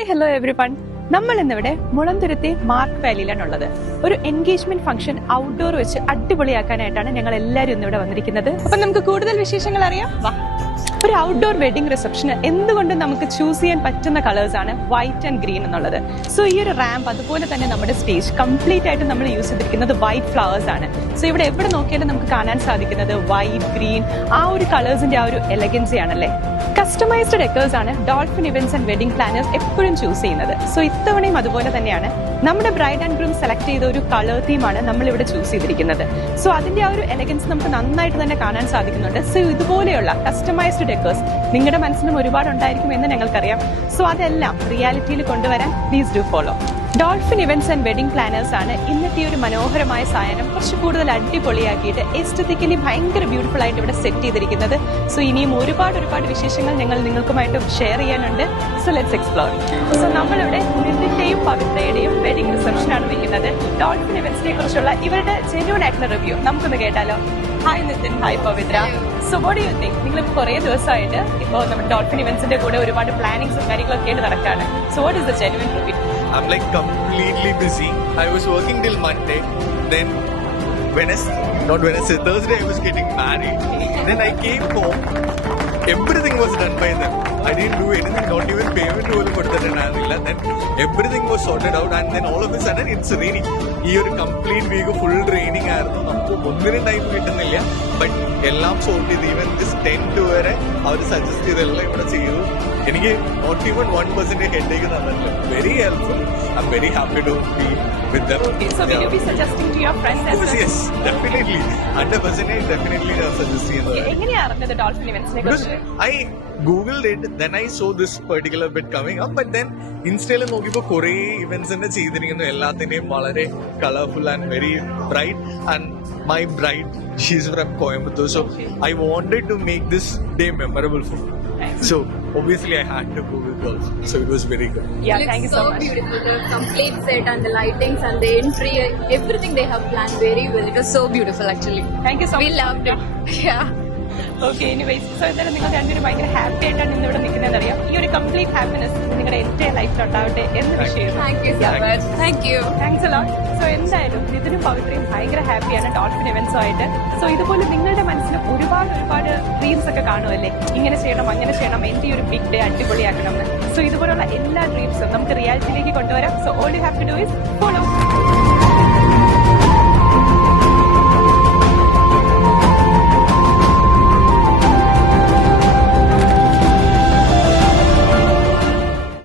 Hi hello everyone. നമ്മൾ ഇന്നിവിടെ Mulanthuruthy mark വാലിയിലാണുള്ളത്. ഒരു എൻഗേജ്മെന്റ് ഫംഗ്ഷൻ ഔട്ട്ഡോർ വെച്ച് അടിപൊളിയാക്കാനായിട്ടാണ് ഞങ്ങൾ എല്ലാവരും ഇന്നിവിടെ വന്നിരിക്കുന്നത്. അപ്പൊ നമുക്ക് കൂടുതൽ വിശേഷങ്ങൾ അറിയാം. വാ. ഒരു ഔട്ട്ഡോർ വെഡിങ് റിസപ്ഷന് എന്തുകൊണ്ട് നമുക്ക് ചൂസ് ചെയ്യാൻ പറ്റുന്ന കളേഴ്സ് ആണ് വൈറ്റ് ആൻഡ് ഗ്രീൻ എന്നുള്ളത്. സോ ഈ ഒരു റാമ്പ് അതുപോലെ തന്നെ നമ്മുടെ സ്റ്റേജ് കംപ്ലീറ്റ് ആയിട്ട് നമ്മൾ യൂസ് ചെയ്തിരിക്കുന്നത് വൈറ്റ് ഫ്ലവേഴ്സ് ആണ്. സോ ഇവിടെ എവിടെ നോക്കിയാലും നമുക്ക് കാണാൻ സാധിക്കുന്നത് വൈറ്റ്, ഗ്രീൻ, ആ ഒരു കളേഴ്സിന്റെ ആ ഒരു എലഗൻസി ആണല്ലേ. കസ്റ്റമൈസ്ഡ് ഡെക്കേഴ്സ് ആണ് dolphin events and wedding planners എപ്പോഴും ചൂസ് ചെയ്യുന്നത്. സോ ഇത്തവണയും അതുപോലെ തന്നെയാണ് നമ്മുടെ ബ്രൈഡ് ആൻഡ് ഗ്രൂം സെലക്ട് ചെയ്ത ഒരു കളർ തീമാണ് നമ്മൾ ഇവിടെ ചൂസ് ചെയ്തിരിക്കുന്നത്. സോ അതിന്റെ ആ ഒരു എലഗൻസ് നമുക്ക് നന്നായിട്ട് തന്നെ കാണാൻ സാധിക്കുന്നുണ്ട്. സോ ഇതുപോലെയുള്ള കസ്റ്റമൈസ്ഡ് ഡെക്കേഴ്സ് നിങ്ങളുടെ മനസ്സിലും ഒരുപാട് ഉണ്ടായിരിക്കും എന്ന് ഞങ്ങൾക്കറിയാം. സോ അതെല്ലാം റിയാലിറ്റിയിൽ കൊണ്ടുവരാൻ please do follow. Dolphin events and wedding planners ആണ് ഇന്നത്തെ ഒരു മനോഹരമായ സാധനം കുറച്ച് കൂടുതൽ അടിപൊളിയാക്കിയിട്ട് എസ്തറ്റിക്കലി ഭയങ്കര ബ്യൂട്ടിഫുൾ ആയിട്ട് ഇവിടെ സെറ്റ് ചെയ്തിരിക്കുന്നത്. സോ ഇനിയും ഒരുപാട് വിശേഷങ്ങൾ ഞങ്ങൾ നിങ്ങൾക്കുമായിട്ട് ഷെയർ ചെയ്യാനുണ്ട്. So let's explore. സോ നമ്മളിവിടെ നിതിന്റെയും പവിത്രയുടെയും വെഡിങ് റിസപ്ഷൻ ആണ് വെക്കുന്നത്. ഡോൾഫിൻ ഇവന്റ്സിനെ കുറിച്ചുള്ള ഇവരുടെ ജെന്യൂൻ ആയിട്ടുള്ള റിവ്യൂ നമുക്കൊന്ന് കേട്ടാലോ. Hi Nithin, hi Pavithra. So what do you think? നിങ്ങൾ കുറെ ദിവസമായിട്ട് ഇപ്പോൾ നമ്മുടെ ഡോൾഫിൻ ഇവന്റ്സിന്റെ കൂടെ ഒരുപാട് പ്ലാനിങ്സും കാര്യങ്ങളൊക്കെ ആയിട്ട് നടക്കാണ്. So what is the genuine review? I'm like completely busy. I was working till Monday. Then Thursday I was getting married. Then I came home. Everything was done by them. I didn't do anything, not even payment പോലും കൊടുത്തിട്ടുണ്ടായിരുന്നില്ല. Then everything was sorted out and then all of a sudden it's raining. ഈ ഒരു complete week full raining ആയിരുന്നു. നമുക്ക് ഒന്നിനും time കിട്ടുന്നില്ല. But എല്ലാം sort ചെയ്ത് even tent വരെ അവർ സജസ്റ്റ് ചെയ്തെല്ലാം ഇവിടെ ചെയ്തു. എനിക്ക് നോട്ട് ഈവൻ 1% ഹെഡേക്ക് തന്നിട്ടില്ല. Very helpful. I am very happy to be with them. So will you be suggesting to your friends as well? Yes, definitely. 100% definitely ഞാൻ suggest ചെയ്യുന്നത്. എങ്ങനെയാ അറിഞ്ഞത് ഡോൾഫിൻ ഇവന്റ്സിനെ കുറിച്ച്? I googled it, then I saw this particular bit coming up, but then ഇൻസ്റ്റയിൽ നോക്കിയപ്പോൾ കുറേ ഇവന്റ്സിന്റെ ചെയ്തിരിക്കുന്നു. എല്ലാത്തിന്റെയും വളരെ colourful and very bright. And my bride, she's from Coimbatore, so I wanted to make this day memorable for her. So obviously I had to go with girls, so it was very good. Yeah, thank you so much. Beautiful, the complete set and the lightings and the entry, everything they have planned very well. It was so beautiful actually. Thank you so much. We loved it. Yeah. Okay, anyways, so എന്തായാലും നിങ്ങൾ രണ്ടുപേരും ഭയങ്കര happy ആയിട്ടാണ് ഇന്നിവിടെ നിൽക്കുന്നത് അറിയാം. ഈ ഒരു കംപ്ലീറ്റ് ഹാപ്പിനെസ് നിങ്ങളുടെ എൻ്റെ ലൈഫിൽ ഉണ്ടാവട്ടെ എന്ന് വിഷ് ചെയ്യുന്നു. Thank you so much. Thank you. Thanks a lot. So എന്തായാലും നിതിനും പവിത്രയും ഭയങ്കര ഹാപ്പിയാണ് ഡോൾഫിൻ ഇവന്റ്സും ആയിട്ട്. സോ ഇതുപോലെ നിങ്ങളുടെ മനസ്സിൽ ഒരുപാട് ഡ്രീംസ് ഒക്കെ കാണുമല്ലേ, ഇങ്ങനെ ചെയ്യണം അങ്ങനെ ചെയ്യണം, എൻ്റെ ഈ ഒരു ബിഗ് ഡേ അടിപൊളിയാക്കണം എന്ന്. സോ ഇതുപോലുള്ള എല്ലാ ഡ്രീംസും നമുക്ക് റിയാലിറ്റിയിലേക്ക് കൊണ്ടുവരാം. So all you have to do is follow.